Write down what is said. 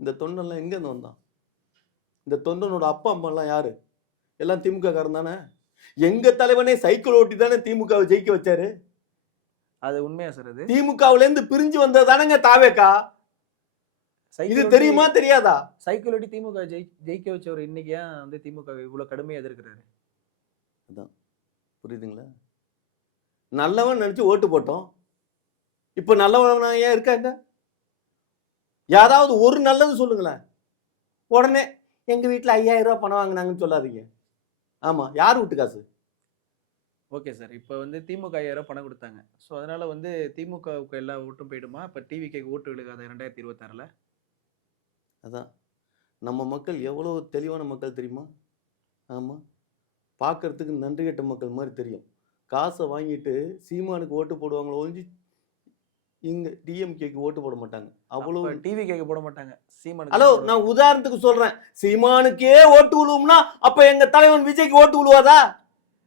இந்த தொண்டெல்லாம் எங்கேருந்து வந்தான்? இந்த தொண்டனோட அப்பா அம்மாலாம் யாரு? எல்லாம் திமுக காரன் தானே? எங்க தலைவனே சைக்கிள் ஓட்டி தானே திமுகவை ஜெயிக்க வச்சாரு. அது உண்மையா சார்? அது திமுகவுல இருந்து பிரிஞ்சு வந்தது தானங்க தாவேக்கா. இது தெரியுமா தெரியாதா? சைக்கிள் ஓட்டி திமுக ஜெயிக்க வச்சவர் இன்னைக்கு ஏன் வந்து திமுக இவ்வளவு கடுமையா எதிர்க்கிறாரு? அதான் புரியுதுங்களா? நல்லவன் நினைச்சு ஓட்டு போட்டோம். இப்ப நல்லவன் ஏன் இருக்காங்க? யாராவது ஒரு நல்லது சொல்லுங்களேன். உடனே எங்க வீட்டுல 5000 ரூபாய் பணம் வாங்கினாங்கன்னு சொல்லாதீங்க. ஆமா, யார் வீட்டு காசு? Okay sir. இப்போ வந்து திமுக 5000 ரூபாய் பணம் கொடுத்தாங்க. ஸோ அதனால வந்து திமுகவுக்கு எல்லா ஓட்டும் போயிடுமா? இப்போ டிவிக்கு ஓட்டு விழுகாத 2026ல? அதான் நம்ம மக்கள் எவ்வளவு தெளிவான மக்கள் தெரியுமா? ஆமா, பார்க்கறதுக்கு நன்றி கெட்ட மக்கள் மாதிரி தெரியும். காசை வாங்கிட்டு சீமானுக்கு ஓட்டு போடுவாங்களோ ஒழிஞ்சு இங்க டிஎம்கேக்கு ஓட்டு போட மாட்டாங்க. அவ்வளவு டிவிக்கு போட மாட்டாங்க. சீமானுக்கு. ஹலோ, நான் உதாரணத்துக்கு சொல்றேன். சீமானுக்கே ஓட்டு விழுவும்னா அப்ப எங்க தலைவன் விஜய்க்கு ஓட்டு விழுவாதா?